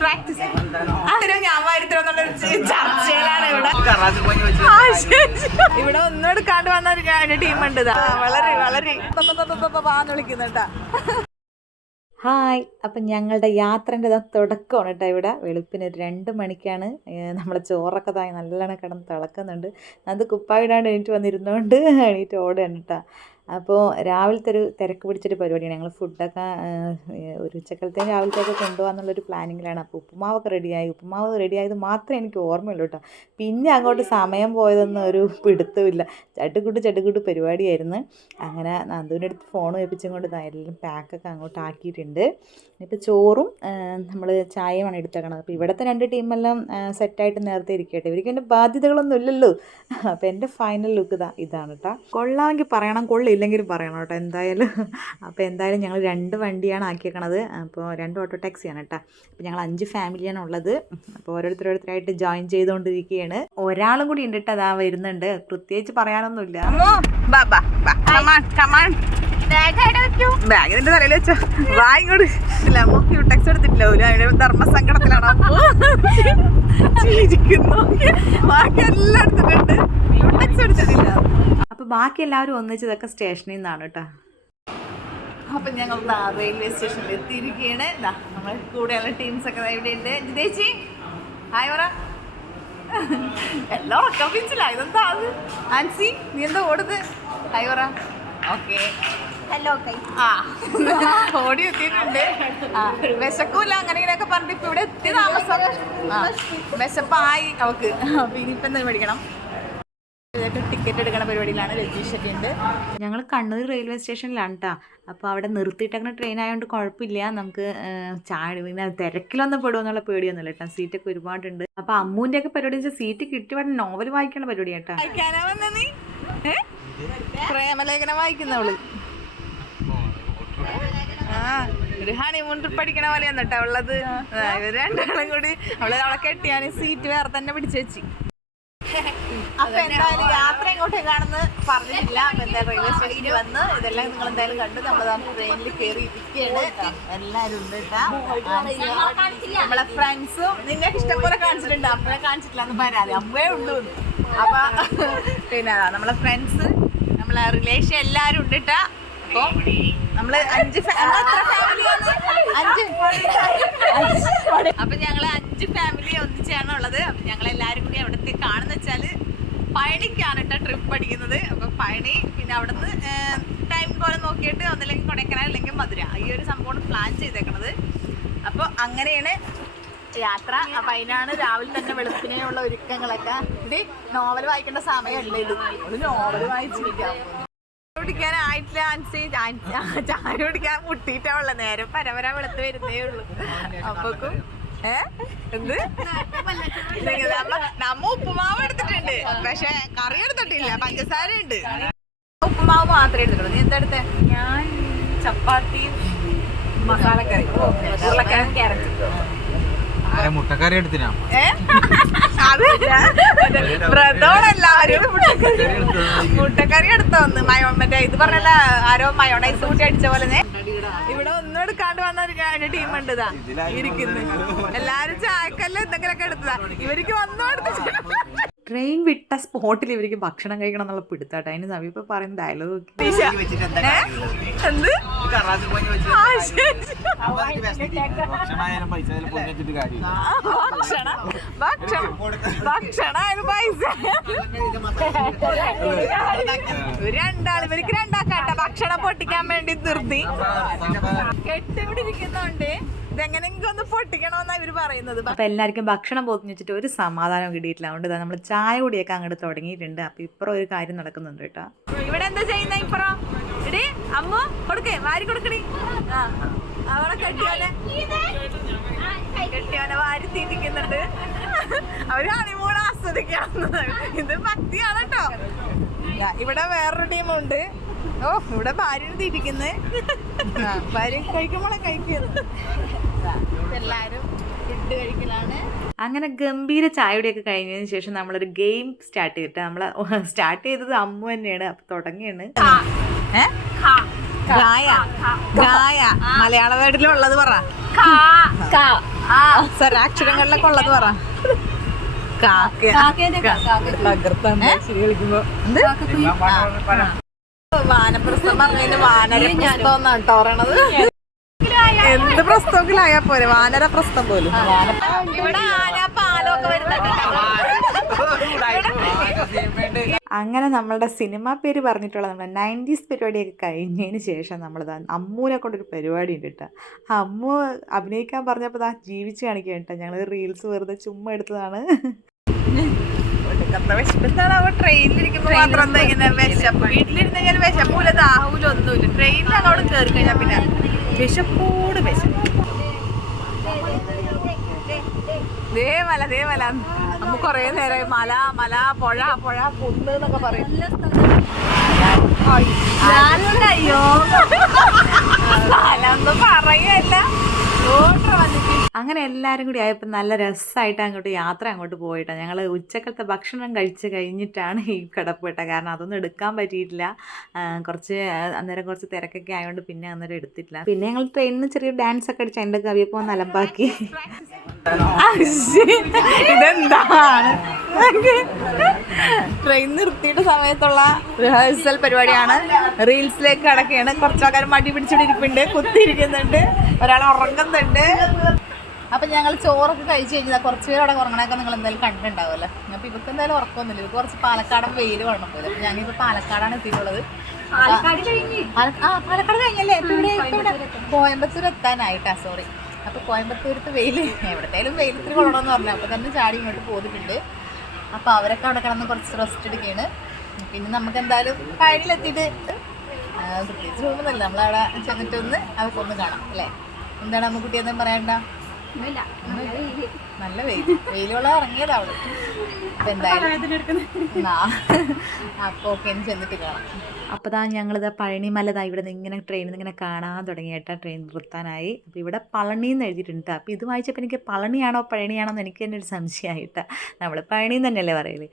Practice ചർച്ചയിലാണ് ഇവിടെ. ഇവിടെ ഒന്നും എടുക്കാണ്ട് വന്ന ഒരു ടീമുണ്ട്. വളരെ വളരെ. ഹായ്. അപ്പം ഞങ്ങളുടെ യാത്രേന്റെ തുടക്കമാണ് കേട്ടോ ഇവിടെ. വെളുപ്പിന് രണ്ട് മണിക്കാണ്. നമ്മളെ ചോറൊക്കെ തായി നല്ലോണം കിടന്ന് തിളക്കുന്നുണ്ട്. അത് കുപ്പായിടാണ്ട് എണീറ്റ് വന്നിരുന്നോണ്ട് എണീറ്റ് ഓടുകയാണ് കേട്ടോ. അപ്പോൾ രാവിലത്തെ ഒരു തിരക്ക് പിടിച്ചൊരു പരിപാടിയാണ്. ഞങ്ങൾ ഫുഡൊക്കെ ഒരു രാവിലത്തെ രാവിലത്തേക്ക് കൊണ്ടുപോകാന്നുള്ളൊരു പ്ലാനിങ്ങിലാണ്. അപ്പോൾ ഉപ്പുമാവൊക്കെ റെഡിയായി. ഉപ്പുമാവ് റെഡിയായത് മാത്രമേ എനിക്ക് ഓർമ്മയുള്ളൂ കേട്ടോ. പിന്നെ അങ്ങോട്ട് സമയം പോയതൊന്നും ഒരു പിടുത്തമില്ല ചട്ടുകൂട്ട് ചട്ടുകൂട്ട് പരിപാടിയായിരുന്നു. അങ്ങനെ നന്ദുവിന്റെ അടുത്ത് ഫോൺ വെപ്പിച്ചും കൊണ്ട് എല്ലാം പാക്കൊക്കെ അങ്ങോട്ട് ആക്കിയിട്ടുണ്ട്. ഇപ്പോൾ ചോറും നമ്മൾ ചായയുമാണ് എടുത്തേക്കണത്. അപ്പോൾ ഇവിടുത്തെ രണ്ട് ടീമെല്ലാം സെറ്റായിട്ട് നേരത്തെ ഇരിക്കട്ടെ. ഇവർക്ക് എന്റെ ബാധ്യതകളൊന്നും ഇല്ലല്ലോ. അപ്പോൾ എന്റെ ഫൈനൽ ലുക്ക് ഇതാ ഇതാണ് കേട്ടോ. കൊള്ളാമെങ്കിൽ പറയണം. കൊള്ളില്ലെങ്കിലും പറയണം കേട്ടോ. എന്തായാലും അപ്പോൾ എന്തായാലും ഞങ്ങൾ രണ്ട് വണ്ടിയാണ് ആക്കിയേക്കണത്. അപ്പോൾ രണ്ട് ഓട്ടോ ടാക്സിയാണ് കേട്ടോ. അപ്പോൾ ഞങ്ങൾ അഞ്ച് ഫാമിലിയാണ് ഉള്ളത്. അപ്പോൾ ഓരോരുത്തരോരുത്തരായിട്ട് ജോയിൻ ചെയ്തുകൊണ്ടിരിക്കുകയാണ് ഒരാളും കൂടി ഉണ്ട് കേട്ടോ അതാ വരുന്നുണ്ട്. പ്രത്യേകിച്ച് പറയാനൊന്നുമില്ല. ബാഗ് നിന്റെ തലയിൽ വെച്ചോ. വാ ഇങ്ങോട്ട്. ഇല്ല അമ്മ ക്യൂടെക്സ് എടുത്തിട്ടില്ല. ഒരു അതിന്റെ ധർമ്മസങ്കടത്തിലാണ് അമ്മ. ചിരിക്കുന്നു. ബാക്കി എല്ലാം എടുത്തിട്ടുണ്ട്. ക്യൂടെക്സ് എടുത്തിട്ടില്ല. അപ്പൊ ബാക്കി എല്ലാവരും ഒന്നിച്ചതൊക്കെ സ്റ്റേഷനിൽ നിന്നാണ് കേട്ടോ. അപ്പം ഞങ്ങൾ റെയിൽവേ സ്റ്റേഷനിൽ എത്തിയിരിക്കുകയാണ്. നമ്മൾ കൂടെയുള്ള ടീംസൊക്കെ ദാ ഇവിടെ ഉണ്ട് ജിതേച്ചി ഹായ് പറ. എല്ലാം ഉറക്കം പിച്ചില്ല ഇതെന്താ അത്? ആൻസി നീ എന്താ ഓടുന്നത്? ഹായ് പറ. ഓക്കെ. ഹലോ ആ ഓടി എത്തിയിട്ടുണ്ട്. വിശക്കൂല. അങ്ങനെ ഇങ്ങനെയൊക്കെ പറഞ്ഞിട്ട് ഇപ്പൊ ഇവിടെ എത്തി താമസം വിശപ്പായി അവക്ക് അപ്പൊ ഇനിയിപ്പം എന്താ മേടിക്കണം? ഇതൊക്കെ ടിക്കറ്റ് എടുക്കുന്ന പരിപാടിയിലാണ് രജീഷൊക്കെ ഉണ്ട്. ഞങ്ങൾ കണ്ണൂർ റെയിൽവേ സ്റ്റേഷനിലാണ് കേട്ടോ അപ്പോൾ അവിടെ നിർത്തിയിട്ടങ്ങനെ ട്രെയിൻ ആയതുകൊണ്ട് കുഴപ്പമില്ല നമുക്ക് ചാടി പിന്നെ തിരക്കിലൊന്നും പെടുമെന്നുള്ള പേടിയൊന്നുമില്ല കേട്ടോ സീറ്റൊക്കെ ഒരുപാടുണ്ട്. അപ്പോൾ അമ്മൂന്റെ ഒക്കെ പരിപാടി വെച്ചാൽ സീറ്റ് കിട്ടിയ നോവൽ വായിക്കണ പരിപാടി കേട്ടോ പ്രേമലേഖനം വായിക്കുന്നവൾ ആ ഒരു ഹണിമൂൺ ട്രിപ്പ് അടിക്കണ പോലെയാണ് കേട്ടോ ഉള്ളത്. രണ്ടാളും കൂടി അവൾ അവളെ കെട്ടിയാണ് സീറ്റ് വേറെ തന്നെ പിടിച്ചു വെച്ച്. അപ്പൊ എന്തായാലും യാത്ര എങ്ങോട്ടേക്കാണെന്ന് പറഞ്ഞിട്ടില്ല. അപ്പൊ എന്തായാലും റെയിൽവേ സ്റ്റേഷനിൽ വന്ന് ഇതെല്ലാം നിങ്ങൾ എന്തായാലും കണ്ട്. നമ്മൾ ട്രെയിനിൽ കയറി ഇരിക്കുകയാണ് എല്ലാരും ഉണ്ട് നമ്മളെ ഫ്രണ്ട്സും നിന്നെ ഇഷ്ടം പോലെ കാണിച്ചിട്ടുണ്ട്. അമ്മയെ കാണിച്ചിട്ടില്ല എന്ന് പരാതി. അമ്മേ ഉള്ളൂ. അപ്പൊ പിന്നെ നമ്മളെ ഫ്രണ്ട്സ് നമ്മളെ റിലേഷൻ എല്ലാരും ഉണ്ട് അപ്പൊ നമ്മൾ അഞ്ച് അഞ്ച്. അപ്പൊ ഞങ്ങൾ അഞ്ച് ഫാമിലി ഒന്നിച്ചാണ് ഉള്ളത്. അപ്പൊ ഞങ്ങൾ എല്ലാരും കൂടി അവിടത്തെ കാണുന്ന വെച്ചാൽ പഴനിക്കാണ് കേട്ടോ ട്രിപ്പ് അടിക്കുന്നത് അപ്പൊ പഴനി പിന്നെ അവിടുന്ന് ടൈം പോലെ നോക്കിയിട്ട് ഒന്നില്ലെങ്കിൽ കൊടൈക്കനാൽ അല്ലെങ്കിൽ മധുര. ഈ ഒരു സംഭവമാണ് പ്ലാൻ ചെയ്തേക്കണത്. അപ്പൊ അങ്ങനെയാണ് യാത്ര. അപ്പൊ അതിനാണ് രാവിലെ തന്നെ വെളുപ്പിനെയുള്ള ഒരുക്കങ്ങളൊക്കെ. ഇത് നോവൽ വായിക്കേണ്ട സമയമല്ല ഇത് നോവൽ വായിച്ചിരിക്കാം കുടിക്കാനായിട്ടില്ല ആൻസി ചായ പിടിക്കാൻ കുടിക്കാൻ മുട്ടിയിട്ടാ ഉള്ള. നേരം പരപര വെളുത്ത് വരുന്നേ ഉള്ളൂ. അപ്പൊക്കും എന്ത്? നമ്മ- ഉപ്പുമാവ് എടുത്തിട്ടുണ്ട്. പക്ഷെ കറി എടുത്തിട്ടില്ല. പഞ്ചസാര ഉണ്ട്. ഉപ്പുമാവ് മാത്രമേ എടുത്തിട്ടുള്ളൂ. നീ എന്താ എടുത്തേ? ഞാൻ ചപ്പാത്തി മസാലക്കറി. ഉരുളക്കിഴങ്ങ് ക്യാരറ്റ്. മുട്ടക്കറി എടുത്തിനാ? അത് മുട്ടക്കറി. എടുത്തോ ഒന്ന് മയോ മറ്റേ ഇത് പറഞ്ഞല്ല ആരോ മയോണൈസ് കൂട്ടി അടിച്ച പോലെ ഇവിടെ ഒന്നും എടുക്കാണ്ട് വന്ന ഒരു ടീം ഇതാ ഇരിക്കുന്നു. എല്ലാരും ചായക്കല്ല എന്തെങ്കിലുമൊക്കെ എടുത്തതാ. ഇവർക്ക് വന്നോ ട്രെയിൻ വിട്ട സ്പോട്ടിൽ ഇവർക്ക് ഭക്ഷണം കഴിക്കണം എന്നുള്ള പിടുത്താട്ടോ. അതിന് സമീപം പറയുന്ന ഡയലോഗ് രണ്ടാൾ ഇവർക്ക് രണ്ടാക്കാട്ട ഭക്ഷണം പൊട്ടിക്കാൻ വേണ്ടി നിർത്തി കെട്ടിവിടെ ഇരിക്കുന്നോണ്ട് ഇതെങ്ങനെയെങ്കിലും ഒന്ന് പൊട്ടിക്കണമെന്നാ ഇവർ പറയുന്നത്. അപ്പൊ എല്ലാവർക്കും ഭക്ഷണം പൊതിഞ്ഞ് വെച്ചിട്ട് ഒരു സമാധാനം കിട്ടിയിട്ടില്ല. അതുകൊണ്ട് നമ്മൾ ചായ കുടിയൊക്കെ അങ്ങോട്ട് തുടങ്ങിയിട്ടുണ്ട്. അപ്പൊ ഇപ്പുറം ഒരു കാര്യം നടക്കുന്നുണ്ട് കേട്ടോ. ഇവിടെ എന്താ ചെയ്യുന്ന ഇപ്പുറം? ഇടി അമ്മു കൊടുക്കേ വാരി കൊടുക്കണേ ആ അവളെ കെട്ടിയോനെ. കെട്ടിയോനെ വാരി തീറ്റിക്കുന്നുണ്ട്. അവർ ഹണിമൂൺ ആസ്വദിക്കാവുന്നത് ഇത് ഭക്തിയാണ് കേട്ടോ. ഇവിടെ വേറൊരു ടീമുണ്ട് ഓ ഇവിടെ ഭാര്യ തീറ്റിക്കുന്നത് ഭാര്യ കഴിക്കുമ്പോളെ കഴിക്കുന്നത്. എല്ലാരും ഫുഡ് കഴിക്കലാണ്. അങ്ങനെ ഗംഭീര ചായയുടെയൊക്കെ കഴിഞ്ഞതിന് ശേഷം നമ്മളൊരു ഗെയിം സ്റ്റാർട്ട് ചെയ്തിട്ട് നമ്മൾ സ്റ്റാർട്ട് ചെയ്തത് അമ്മു തന്നെയാണ് അപ്പൊ തുടങ്ങിയാണ്? ഗായ ഗായ മലയാള വേർഡിലുള്ളത് പറ. സ്വരാക്ഷരങ്ങളിലൊക്കെ ഉള്ളത് പറ. കാക്ക വാനപ്രസ്ഥം പറഞ്ഞതിന് പറയണത്. എന്ത് പ്രസ്തവത്തിലായാ പോരെ? വാനര പ്രസ്ഥം പോലും. ഇവിടെ ആന പാലൊക്കെ വരുന്നുണ്ട് അങ്ങനെ നമ്മളുടെ സിനിമ പേര് പറഞ്ഞിട്ടുള്ള നമ്മുടെ നയന്റീസ് പരിപാടിയൊക്കെ കഴിഞ്ഞതിന് ശേഷം നമ്മൾ അമ്മൂനെ കൊണ്ടൊരു പരിപാടി ഉണ്ട് കേട്ടോ ആ അമ്മു അഭിനയിക്കാൻ പറഞ്ഞപ്പോൾ ദാ ജീവിച്ച് കാണിക്കുക കേട്ടോ ഞങ്ങൾ റീൽസ് വെറുതെ ചുമ്മാ എടുത്തതാണ്. വിശപ്പെന്താണ് അവ ട്രെയിനിലിരിക്കുമ്പോ മാത്രം എന്താ ഇങ്ങനെ വിശപ്പ് വീട്ടിലിരുന്ന് ഇങ്ങനെ വിശപ്പൂല ദാഹൂല ഒന്നുമില്ല. ട്രെയിനിൽ അങ്ങോട്ട് കയറി കഴിഞ്ഞാൽ പിന്നെ വിശപ്പോട് വിശപ്പ്. ദേ മല ദേ മല. നമ്മ കൊറേ നേരമായി മല മല പുഴ പുഴ കുന്ന് എന്നൊക്കെ പറയും. അയ്യോ. സ്ഥലമൊന്നും പറയല്ല അങ്ങനെ എല്ലാവരും കൂടി ആയപ്പോൾ നല്ല രസമായിട്ട് അങ്ങോട്ട് യാത്ര അങ്ങോട്ട് പോയിട്ടാണ് ഞങ്ങൾ ഉച്ചക്കത്തെ ഭക്ഷണം കഴിച്ച് കഴിഞ്ഞിട്ടാണ് ഈ കിടപ്പ് കേട്ടോ. കാരണം അതൊന്നും എടുക്കാൻ പറ്റിയിട്ടില്ല. കുറച്ച് അന്നേരം കുറച്ച് തിരക്കൊക്കെ ആയതുകൊണ്ട് പിന്നെ അന്നേരം എടുത്തിട്ടില്ല. പിന്നെ ഞങ്ങൾ ട്രെയിനിന് ചെറിയ ഡാൻസ് ഒക്കെ അടിച്ച് എന്റെ കവിയപ്പോൾ നിലമ്പാക്കി ഇതെന്താണ്? ട്രെയിൻ നിർത്തിയിട്ട് സമയത്തുള്ള റിഹേഴ്സൽ പരിപാടിയാണ്. റീൽസിലേക്ക് കടക്കുകയാണ്. കുറച്ച് ആൾക്കാർ മടി പിടിച്ചിട്ട് ഇരിപ്പുണ്ട് കുത്തിയിരിക്കുന്നുണ്ട് ഒരാൾ ഉറങ്ങുന്നുണ്ട്. അപ്പൊ ഞങ്ങൾ ചോറൊക്കെ കഴിച്ചു കഴിഞ്ഞാൽ കുറച്ച് പേര് അവിടെ ഉറങ്ങണൊക്കെ നിങ്ങൾ എന്തായാലും കണ്ടിട്ടുണ്ടാവുമല്ലോ. അപ്പൊ ഇവർക്ക് എന്തായാലും ഉറക്കമൊന്നുമില്ല ഇവർക്ക് കുറച്ച് പാലക്കാടൻ വെയിൽ വേണം പോലെ. ഞങ്ങൾ ഞാനിപ്പോ പാലക്കാടാണ് എത്തിയിട്ടുള്ളത്. ആ പാലക്കാട് കഴിഞ്ഞല്ലേ? ഇപ്പൊ ഇവിടെ ഇവിടെ കോയമ്പത്തൂർ എത്താനായിട്ടാ. സോറി അപ്പൊ കോയമ്പത്തൂരത്ത് വെയിൽ എവിടത്തേലും വെയിലത്തിന് കൊള്ളണമെന്ന് പറഞ്ഞു. അപ്പൊ തന്നെ ചാടി ഇങ്ങോട്ട് പോന്നിട്ടുണ്ട്. അപ്പൊ അവരൊക്കെ അവിടെ കിടന്ന് കുറച്ച് റെസ്റ്റ് എടുക്കുകയാണ്. പിന്നെ നമുക്ക് എന്തായാലും പഴനിലെത്തിയിട്ട് ആ, പ്രത്യേകിച്ച് റൂമൊന്നുമല്ല നമ്മളവിടെ ചെന്നിട്ട് ഒന്ന് അവർക്കൊന്ന് കാണാം അല്ലേ? എന്താണ് നമുക്ക് കുട്ടി ഒന്നും പറയണ്ട? നല്ല വെയിൽ വെയിലുള്ള ഇറങ്ങിയതാ അവൾ. അപ്പൊ എന്തായാലും അപ്പൊ ഒക്കെ ചെന്നിട്ട് കാണാം. അപ്പോൾ താ ഞങ്ങളിത് പഴനിമല ദാ ഇവിടെ നിന്ന് ഇങ്ങനെ ട്രെയിനിൽ നിന്ന് ഇങ്ങനെ കാണാൻ തുടങ്ങി കേട്ടോ ട്രെയിൻ നിർത്താനായി. അപ്പോൾ ഇവിടെ പളനി എന്ന് എഴുതിയിട്ടുണ്ട് അപ്പോൾ ഇത് വായിച്ചപ്പോൾ എനിക്ക് പളനിയാണോ പഴനിയാണോ എന്ന് എനിക്ക് തന്നെ ഒരു സംശയമായിട്ടാ നമ്മൾ പഴനി എന്ന് തന്നെയല്ലേ പറയൽ.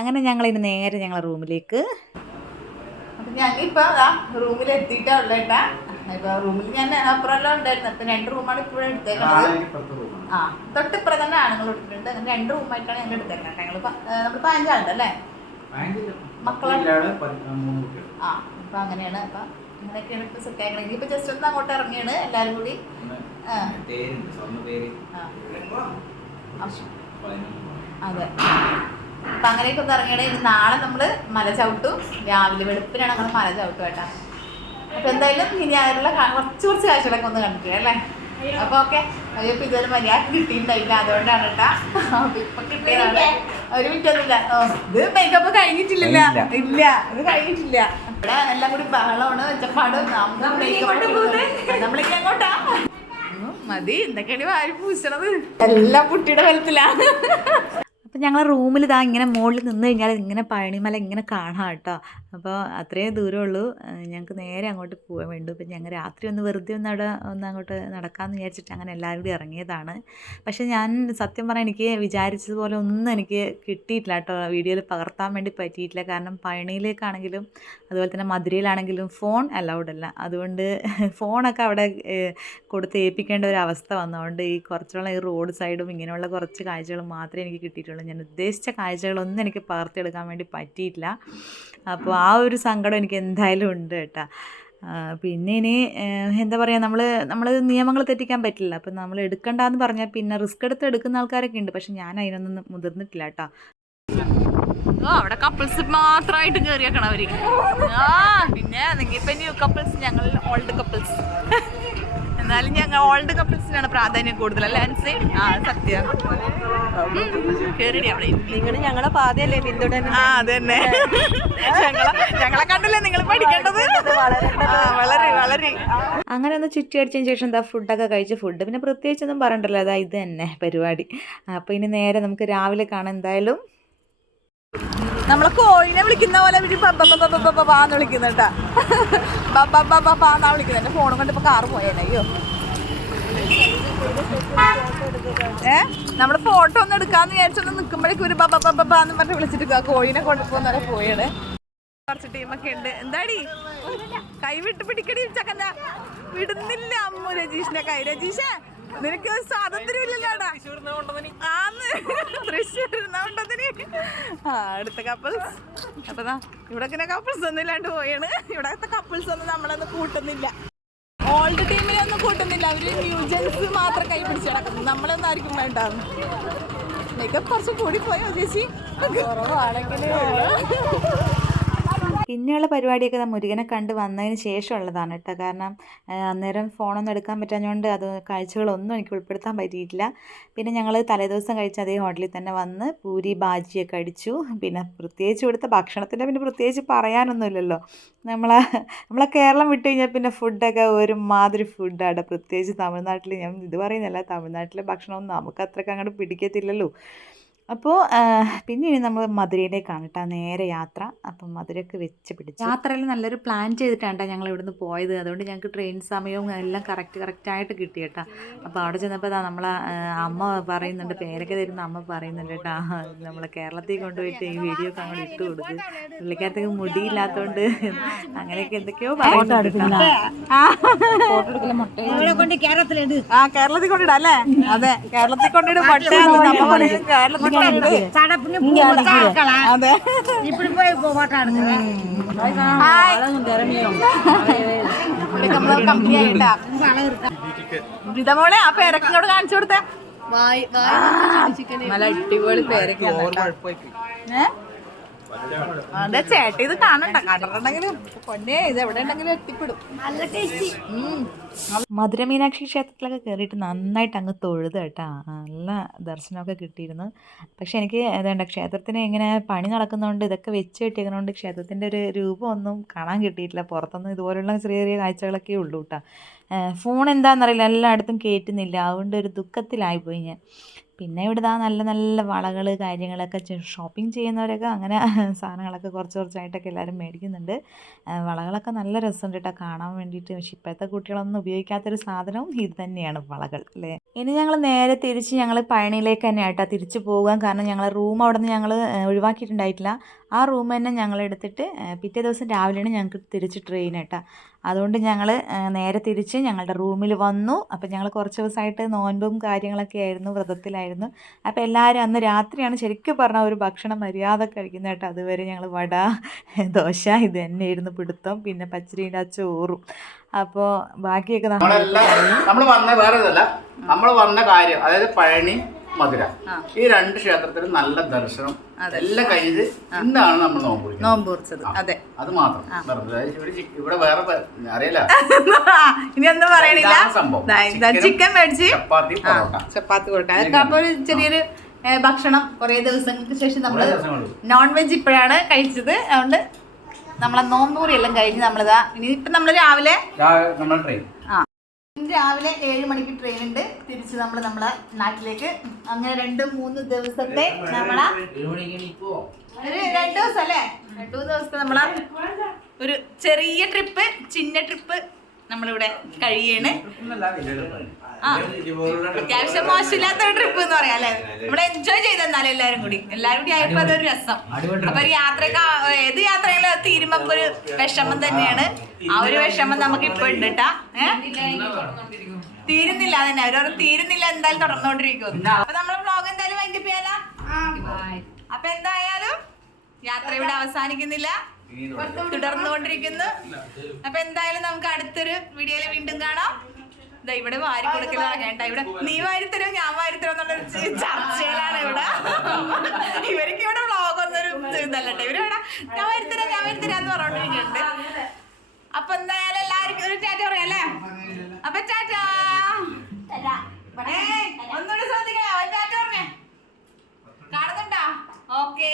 അങ്ങനെ ഞങ്ങളിനി നേരെ ഞങ്ങളെ റൂമിലേക്ക്. അപ്പം ഞങ്ങളിപ്പോൾ റൂമിൽ എത്തിയിട്ടാ ഉള്ളേട്ടാ ഇപ്പോൾ റൂമിൽ ഞാൻ അപ്പുറമെല്ലാം ഉണ്ടായിരുന്നു. അപ്പം രണ്ട് റൂമാണ് ഇപ്പോഴും എടുത്തേക്കുന്നത് ആ തൊട്ടിപ്പുറം തന്നെ ആണുങ്ങൾ എടുത്തിട്ടുണ്ട്. അങ്ങനെ രണ്ട് റൂമായിട്ടാണ് ഞങ്ങൾ എടുത്തേക്കുന്നത് ഞങ്ങൾ നമ്മൾ പതിനഞ്ചാളുണ്ട് അല്ലേ മക്കളെ? ആ അപ്പം അങ്ങനെയാണ്. അപ്പം അങ്ങനെയൊക്കെയാണ് ഇപ്പോൾ സെറ്റ് ആക്കുന്നത് ഇനിയിപ്പോൾ ജസ്റ്റ് ഒന്ന് അങ്ങോട്ട് ഇറങ്ങിയാണ് എല്ലാവരും കൂടി. അതെ. അപ്പം അങ്ങനെയൊക്കെ ഒന്ന് ഇറങ്ങിയാണ്. ഇനി നാളെ നമ്മൾ മല ചവിട്ടും. രാവിലെ വെളുപ്പിനാണ് നമ്മൾ മല ചവിട്ടും കേട്ടാ. അപ്പം എന്തായാലും ഇനി അതിലുള്ള കുറച്ചു കുറച്ച് കാഴ്ചകളൊക്കെ ഒന്ന് കണ്ടിട്ട് അല്ലേ? അപ്പോൾ ഓക്കെ. അയ്യപ്പോൾ ഇതുവരെ മര്യാദ കിട്ടിയിട്ടുണ്ടായില്ല. അതുകൊണ്ടാണ് കേട്ടാ. അപ്പം ഇപ്പം കിട്ടിയതാണ്. ഒരു മിനിറ്റ് ഇത് മേക്കപ്പ് കഴിഞ്ഞിട്ടില്ലല്ല. ഇല്ല. ഇത് കഴിഞ്ഞിട്ടില്ല. ഇവിടെ എല്ലാം കൂടി ബഹളമാണ്. വെച്ചപ്പാടും നമ്മളിങ്ങനെ അങ്ങോട്ടാ. ഉം, മതി. എന്തൊക്കെയാണ് വാരി പൂശണത്? എല്ലാം കുട്ടിയുടെ ബലത്തിലാണ് അപ്പം ഞങ്ങളെ റൂമിൽ ഇതാ ഇങ്ങനെ മുകളിൽ നിന്ന് കഴിഞ്ഞാൽ ഇങ്ങനെ പഴനിമല ഇങ്ങനെ കാണാം കേട്ടോ. അപ്പോൾ അത്രയേ ദൂരമുള്ളൂ ഞങ്ങൾക്ക് നേരെ അങ്ങോട്ട് പോകാൻ വേണ്ടു. ഇപ്പം ഞങ്ങൾ രാത്രി ഒന്ന് വെറുതെ ഒന്ന് അവിടെ ഒന്ന് അങ്ങോട്ട് നടക്കാമെന്ന് വിചാരിച്ചിട്ട് അങ്ങനെ എല്ലാവരും കൂടി ഇറങ്ങിയതാണ്. പക്ഷേ ഞാൻ സത്യം പറഞ്ഞാൽ എനിക്ക് വിചാരിച്ചതുപോലെ ഒന്നും എനിക്ക് കിട്ടിയിട്ടില്ല കേട്ടോ. വീഡിയോയിൽ പകർത്താൻ വേണ്ടി പറ്റിയിട്ടില്ല. കാരണം പഴനിയിലേക്കാണെങ്കിലും അതുപോലെ തന്നെ മധുരയിലാണെങ്കിലും ഫോൺ അലൗഡ് അല്ല. അതുകൊണ്ട് ഫോണൊക്കെ അവിടെ കൊടുത്ത് ഏൽപ്പിക്കേണ്ട ഒരു അവസ്ഥ വന്നതുകൊണ്ട് ഈ കുറച്ചുള്ള ഈ റോഡ് സൈഡും ഇങ്ങനെയുള്ള കുറച്ച് കാഴ്ചകളും മാത്രമേ എനിക്ക് കിട്ടിയിട്ടുള്ളൂ. ഞാൻ ഉദ്ദേശിച്ച കാഴ്ചകളൊന്നും എനിക്ക് പകർത്തിയെടുക്കാൻ വേണ്ടി പറ്റിയിട്ടില്ല. അപ്പോൾ ആ ഒരു സങ്കടം എനിക്ക് എന്തായാലും ഉണ്ട് കേട്ടോ. പിന്നെ ഇനി എന്താ പറയുക നമ്മൾ നമ്മൾ നിയമങ്ങൾ തെറ്റിക്കാൻ പറ്റില്ല. അപ്പം നമ്മൾ എടുക്കണ്ടെന്ന് പറഞ്ഞാൽ പിന്നെ റിസ്ക് എടുത്ത് എടുക്കുന്ന ആൾക്കാരൊക്കെ ഉണ്ട്. പക്ഷെ ഞാൻ അതിനൊന്നും മുതിർന്നിട്ടില്ല കേട്ടോ. അവിടെ കപ്പിൾസ് മാത്രമായിട്ട് കയറിയേക്കണം അവർ ആ പിന്നെ നിങ്ങൾ കപ്പിൾസ് ഞങ്ങൾ ഓൾഡ് കപ്പിൾസ് എന്നാലും ഞങ്ങൾ ഓൾഡ് കപ്പിൾസിനാണ് പ്രാധാന്യം കൂടുതൽ അല്ലേ അൻസി? ആ സത്യം. കേറിടി അവിടെ നിങ്ങൾ ഞങ്ങളെ പാതയല്ലേ പിന്തുടരുന്നത് ആ അതന്നെ. ഞങ്ങളെ ഞങ്ങളെ കണ്ടല്ലേ നിങ്ങൾ പഠിക്കേണ്ടത്? വളരെ വളരെ. അങ്ങനെ ഒന്ന് ചുറ്റി അടിച്ചതിന് ശേഷം എന്താ ഫുഡൊക്കെ കഴിച്ച് ഫുഡ് പിന്നെ പ്രത്യേകിച്ചൊന്നും പറയണ്ടല്ലോ അതാ ഇത് തന്നെ പരിപാടി. അപ്പോൾ ഇനി നേരെ നമുക്ക് രാവിലെ കാണാം എന്തായാലും. നമ്മളെ കോഴിനെ വിളിക്കുന്ന പോലെ ഇവർ ബ ബ ബ ബ ബ ബ ബാന്ന് വിളിക്കുന്നുണ്ടാ ബ ബ ബ ബ ബാന്നാ വിളിക്കുന്നത് എന്റെ ഫോണും കൊണ്ട് ഇപ്പോൾ കാറ് പോയേനയ്യോ ഏ നമ്മൾ ഫോട്ടോ ഒന്ന് എടുക്കാന്ന് വിചാരിച്ചൊന്ന് നിക്കുമ്പോഴേക്കും ഒരു ബ ബ ബ ബ ബാന്ന് പറഞ്ഞ് വിളിച്ചിട്ട് കോഴിനെ കൊണ്ടുപോകുന്ന പോയാണ് കുറച്ച് ടീമൊക്കെ ഉണ്ട് എന്താടി കൈ വിട്ട് പിടിക്കടി ചക്കന്ന വിടുന്നില്ല അമ്മു രജീഷിന്റെ കൈ രജീഷേ നിനക്ക് സ്വാതന്ത്ര്യം ഇല്ലല്ലോടാ ആന്ന്. തൃശ്ശൂർ ഉണ്ടതിന് ആ അടുത്ത കപ്പിൾസ് അപ്പതാ ഇവിടെ ഇങ്ങനെ കപ്പിൾസ് ഒന്നും ഇല്ലാണ്ട് പോയാണ്. ഇവിടത്തെ കപ്പിൾസ് ഒന്നും നമ്മളൊന്നും കൂട്ടുന്നില്ല. ഓൾഡ് ടീമിനെ ഒന്നും കൂട്ടുന്നില്ല. അവർ ന്യൂജൻസ് മാത്രം കൈ പിടിച്ച് നടക്കുന്നു. നമ്മളൊന്നും ആയിരിക്കും വേണ്ടാന്ന് മേക്കപ്പ് കുറച്ച് കൂടി പോയോ ചേച്ചി കുറവാണെങ്കിൽ പിന്നെയുള്ള പരിപാടിയൊക്കെ മുരുകനെ കണ്ട് വന്നതിന് ശേഷമുള്ളതാണ് കേട്ടോ. കാരണം അന്നേരം ഫോണൊന്നും എടുക്കാൻ പറ്റാഞ്ഞുകൊണ്ട് അത് കാഴ്ചകളൊന്നും എനിക്ക് ഉൾപ്പെടുത്താൻ പറ്റിയിട്ടില്ല. പിന്നെ ഞങ്ങൾ തലേദിവസം കഴിച്ച അതേ ഹോട്ടലിൽ തന്നെ വന്ന് പൂരി ബാജിയൊക്കെ അടിച്ചു. പിന്നെ പ്രത്യേകിച്ച് ഇവിടുത്തെ ഭക്ഷണത്തിന്റെ പിന്നെ പ്രത്യേകിച്ച് പറയാനൊന്നുമില്ലല്ലോ. നമ്മളെ നമ്മളെ കേരളം വിട്ട് കഴിഞ്ഞാൽ പിന്നെ ഫുഡൊക്കെ ഒരുമാതിരി ഫുഡാണ്. പ്രത്യേകിച്ച് തമിഴ്നാട്ടിൽ ഞാൻ ഇത് പറയുന്നില്ല തമിഴ്നാട്ടിലെ ഭക്ഷണമൊന്നും നമുക്ക് അത്രയ്ക്ക് അങ്ങോട്ട് പിടിക്കത്തില്ലല്ലോ. അപ്പോൾ പിന്നെ ഇനി നമ്മൾ മധുരയിലേക്കാണ് കേട്ടോ നേരെ യാത്ര. അപ്പം മധുരയൊക്കെ വെച്ച് പിടിച്ച്. യാത്രയിൽ നല്ലൊരു പ്ലാൻ ചെയ്തിട്ടാണ് ഞങ്ങൾ ഇവിടുന്ന് പോയത്. അതുകൊണ്ട് ഞങ്ങൾക്ക് ട്രെയിൻ സമയവും എല്ലാം കറക്റ്റ് കറക്റ്റായിട്ട് കിട്ടി കേട്ടോ അപ്പോൾ അവിടെ ചെന്നപ്പോൾ ഇതാ നമ്മളെ അമ്മ പറയുന്നുണ്ട് പേരൊക്കെ തരുന്ന അമ്മ പറയുന്നുണ്ട് കേട്ടോ നമ്മളെ കേരളത്തിൽ കൊണ്ടുപോയിട്ട് ഈ വീഡിയോ ഒക്കെ അങ്ങോട്ട് ഇട്ട് കൊടുക്കും. പുള്ളിക്കാരത്തേക്ക് മുടിയില്ലാത്തതുകൊണ്ട് അങ്ങനെയൊക്കെ എന്തൊക്കെയോ പറയുന്നുണ്ട് കേരളത്തിൽ കൊണ്ടിടാം അല്ലേ? അതെ കേരളത്തിൽ കൊണ്ടിടും കേരളത്തിൽ നമ്മൾ company ആയിട്ടാ. ബ്രിതമോളെ ആ പേരൊക്കെ ഇങ്ങോട്ട് കാണിച്ചു കൊടുത്തേ. നല്ല അടിപൊളി പേരൊക്കെ അതെ ചേട്ടി ഇത് കാണണ്ട. കണ്ടിട്ടുണ്ടെങ്കിലും പൊന്നേ ഇത് എവിടെ ഉണ്ടെങ്കിലും എത്തിപ്പെടും. നല്ല ടേസ്റ്റി. മധുര മീനാക്ഷി ക്ഷേത്രത്തിലൊക്കെ കയറിയിട്ട് നന്നായിട്ട് അങ്ങ് തൊഴുത് കേട്ടാ. നല്ല ദർശനമൊക്കെ കിട്ടിയിരുന്നു. പക്ഷെ എനിക്ക് അതേണ്ട ക്ഷേത്രത്തിന് ഇങ്ങനെ പണി നടക്കുന്നതുകൊണ്ട് ഇതൊക്കെ വെച്ച് കെട്ടിയിരിക്കുന്നതുകൊണ്ട് ക്ഷേത്രത്തിന്റെ ഒരു രൂപമൊന്നും കാണാൻ കിട്ടിയിട്ടില്ല. പുറത്തൊന്നും ഇതുപോലുള്ള ചെറിയ ചെറിയ കാഴ്ചകളൊക്കെ ഉള്ളൂ കേട്ടോ. ഫോൺ എന്താണെന്നറിയില്ല എല്ലായിടത്തും കയറ്റുന്നില്ല അതുകൊണ്ട് ഒരു ദുഃഖത്തിലായിപ്പോയി ഞാൻ. പിന്നെ ഇവിടെ ദാ നല്ല നല്ല വളകൾ കാര്യങ്ങളൊക്കെ ഷോപ്പിംഗ് ചെയ്യുന്നവരൊക്കെ അങ്ങനെ സാധനങ്ങളൊക്കെ കുറച്ച് കുറച്ചായിട്ടൊക്കെ എല്ലാവരും മേടിക്കുന്നുണ്ട്. വളകളൊക്കെ നല്ല രസമുണ്ട് കേട്ടോ കാണാൻ വേണ്ടിയിട്ട്. പക്ഷെ ഇപ്പോഴത്തെ കുട്ടികളൊന്നും ഉപയോഗിക്കാത്തൊരു സാധനവും ഇത് തന്നെയാണ് വളകൾ അല്ലേ? ഇനി ഞങ്ങൾ നേരെ തിരിച്ച് ഞങ്ങൾ പഴനിയിലേക്ക് തന്നെ ആയിട്ടാ തിരിച്ചു പോകാൻ. കാരണം ഞങ്ങൾ റൂം അവിടെ നിന്ന് ഞങ്ങൾ ഒഴിവാക്കിയിട്ടുണ്ടായിട്ടില്ല. ആ റൂം തന്നെ ഞങ്ങൾ എടുത്തിട്ട് പിറ്റേ ദിവസം രാവിലെയാണ് ഞങ്ങൾക്ക് തിരിച്ച് ട്രെയിൻ കേട്ടോ അതുകൊണ്ട് ഞങ്ങൾ നേരെ തിരിച്ച് ഞങ്ങളുടെ റൂമിൽ വന്നു. അപ്പം ഞങ്ങൾ കുറച്ച് ദിവസമായിട്ട് നോൻപും കാര്യങ്ങളൊക്കെ ആയിരുന്നു വ്രതത്തിലായിരുന്നു. അപ്പോൾ എല്ലാവരും അന്ന് രാത്രിയാണ് ശരിക്കും പറഞ്ഞാൽ ഒരു ഭക്ഷണം മര്യാദ കഴിക്കുന്നത് കേട്ടോ. അതുവരെ ഞങ്ങൾ വട ദോശ ഇത് തന്നെയായിരുന്നു പിടുത്തം. പിന്നെ പച്ചരിയുടെ ചോറും. അപ്പോൾ ബാക്കിയൊക്കെ നമ്മൾ വന്ന വേറെ നമ്മൾ വന്ന കാര്യം അതായത് പഴനി മധുര. ഈ രണ്ട് ക്ഷേത്രത്തിലും നല്ല ദർശനം. എല്ലാം കഴിഞ്ഞിട്ട് ഇന്നാണ് നമ്മൾ നോമ്പ് പിടിക്കുന്നത്. നോമ്പ് അതെ. അത് മാത്രം. ഇവിടെ വേറെ അറിയില്ല. ഇനി ഒന്നും പറയണില്ല? ചിക്കൻ മേടിച്ച്? ചപ്പാത്തി ചപ്പാത്തി കൊടുക്കാം അപ്പൊ ചെറിയൊരു ഭക്ഷണം കുറേ ദിവസങ്ങൾക്ക് ശേഷം നമ്മൾ നോൺ വെജ് ഇപ്പോഴാണ് കഴിച്ചത്. അതുകൊണ്ട് നമ്മളെ നോമ്പൂരി എല്ലാം കഴിഞ്ഞ് നമ്മളിതാ ഇനി ഇപ്പം നമ്മൾ രാവിലെ നമ്മൾ ട്രെയിൻ രാവിലെ ഏഴ് മണിക്ക് ട്രെയിൻ ഉണ്ട്. തിരിച്ച് നമ്മൾ നമ്മളെ നാട്ടിലേക്ക്. അങ്ങനെ രണ്ട് മൂന്ന് ദിവസത്തെ നമ്മളെ ഒരു രണ്ട് ദിവസം അല്ലേ രണ്ടു മൂന്ന് ദിവസത്തെ നമ്മളെ ഒരു ചെറിയ ട്രിപ്പ് ചിന്ന ട്രിപ്പ് നമ്മളിവിടെ കഴിയാണ്. ആ അത്യാവശ്യം മോശമില്ലാത്ത ഒരു ട്രിപ്പ് എന്ന് പറയാം അല്ലെ? നമ്മൾ എൻജോയ് ചെയ്തെന്നാലും എല്ലാരും കൂടി? എല്ലാരും കൂടി ആയപ്പോ അതൊരു രസം. അപ്പൊ ഒരു യാത്രയ്ക്ക് ഏത് യാത്രയിലും തീരുമ്പോ ഒരു വിഷമം തന്നെയാണ്. ആ ഒരു വിഷമം നമുക്ക് ഇപ്പൊ ഉണ്ട് കേട്ടാ തീരുന്നില്ല തന്നെ അവരവർ തീരുന്നില്ല എന്തായാലും തുടർന്നുകൊണ്ടിരിക്കും അപ്പൊ നമ്മളെ വ്ലോഗ് എന്തായാലും വൈകിട്ട് അപ്പൊ എന്തായാലും യാത്ര ഇവിടെ അവസാനിക്കുന്നില്ല. തുടർന്നുകൊണ്ടിരിക്കുന്നു. അപ്പൊ എന്തായാലും നമുക്ക് അടുത്തൊരു വീഡിയോയിൽ വീണ്ടും കാണാം. ഇതാ ഇവിടെ വാരി കൊടുക്കലാണ് കേട്ട ഇവിടെ നീ വാരിത്തരോ ഞാൻ വാരിത്തരോ എന്നുള്ള ചർച്ചയിലാണ് ഇവിടെ. ഇവർക്ക് ഇവിടെ വ്ളോഗ് ഒന്നൊരു ഇതല്ലട്ടെ. ഇവർ ഇവിടെ ഞാൻ വരുത്തരാ ഞാൻ വാരിത്തരാ എന്ന് പറഞ്ഞോണ്ടിരിക്കുന്നുണ്ട്. അപ്പൊ എന്തായാലും എല്ലാവർക്കും ഒരു ചാറ്റ പറയാല്ലേ അപ്പൊ ചാറ്റാ. ഒന്നുകൂടി ശ്രദ്ധിക്കണേ. അവൻ ചാറ്റ പറഞ്ഞേ. കാണുന്നുണ്ടാ? ഓക്കേ.